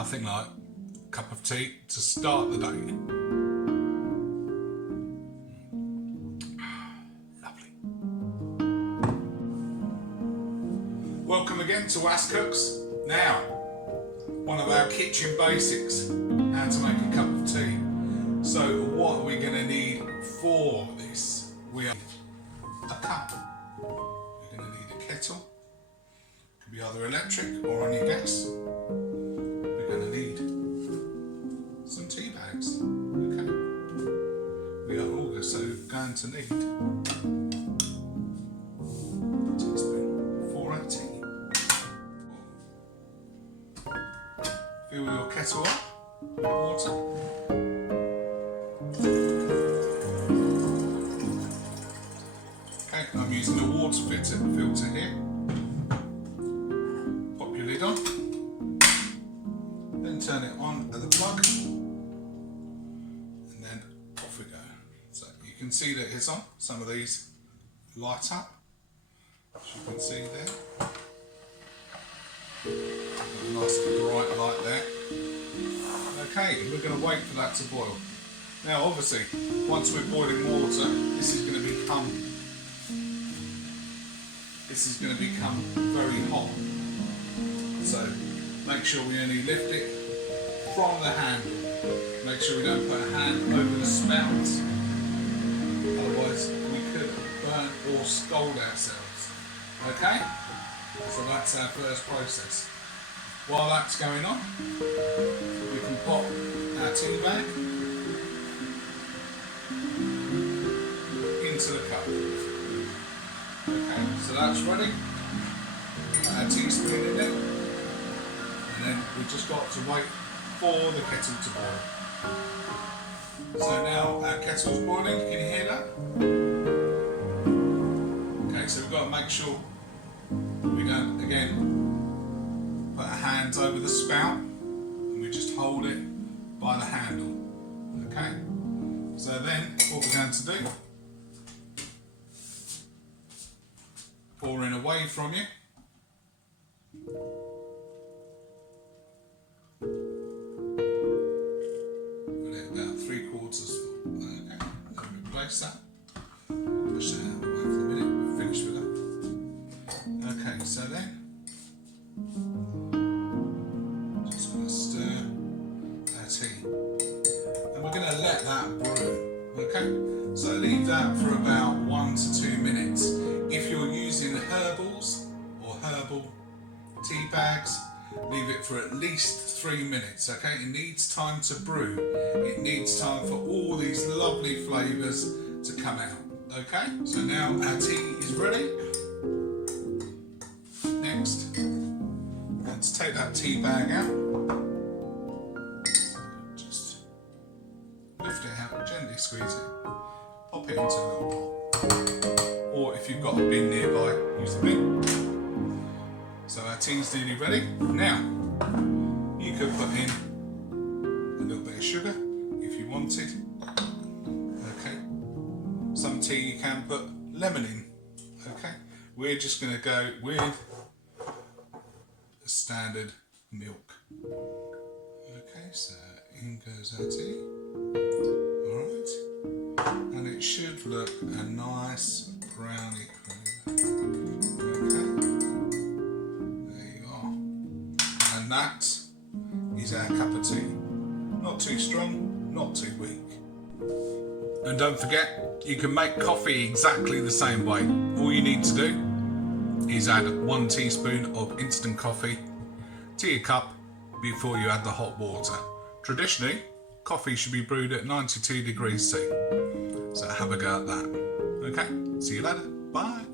Nothing like a cup of tea to start the day. Lovely. Welcome again to Ask Cooks. Now, one of our kitchen basics, how to make a cup of tea. So what are we going to need for this? We have a cup. We're going to need a kettle. It could be either electric or on your gas. We're going to need some tea bags. Okay. We are also going to need a teaspoon for our tea. Fill your kettle up with water. Okay, I'm using a water filter here. Pop your lid on. Then turn it on at the plug. And then off we go. So you can see that it's on. Some of these light up, as you can see there. Nice bright light there. Okay, we're going to wait for that to boil. Now obviously, once we're boiling water, this is going to become very hot. So make sure we only lift it from the handle. Make sure we don't put a hand over the spout. Otherwise we could burn or scald ourselves. Okay? So that's our first process. While that's going on, we can pop our tea bag into the cup. Okay, so that's ready. Put our teaspoon in there, and then we've just got to wait for the kettle to boil. So now our kettle's boiling, can you hear that? Okay, so we've got to make sure we don't, again, put our hands over the spout, and we just hold it by the handle. Okay? So then, what we're going to do, pouring away from you. Put it about 3/4 full. Okay, then replace that. Push that out of the way for a minute, we're finished with that. Okay, so then, just going to stir our tea. And we're going to let that brew. Okay, so leave that for about 1 to 2 minutes. If you're using herbals or herbal tea bags, leave it for at least 3 minutes, okay? It needs time to brew. It needs time for all these lovely flavours to come out, okay? So now our tea is ready. Next, let's take that tea bag out. Just lift it out, gently squeeze it, pop it into a little bowl. Or if you've got a bin nearby, use the bin. So our tea's nearly ready. Now, you could put in a little bit of sugar if you wanted. Okay. Some tea you can put lemon in. Okay. We're just going to go with the standard milk. Okay, so in goes our tea. Alright. And it should look a nice brownie flavour. Okay, there you are. And that is our cup of tea. Not too strong, not too weak. And don't forget, you can make coffee exactly the same way. All you need to do is add 1 teaspoon of instant coffee to your cup before you add the hot water. Traditionally, coffee should be brewed at 92 degrees C. So have a go at that. Okay, see you later. Bye.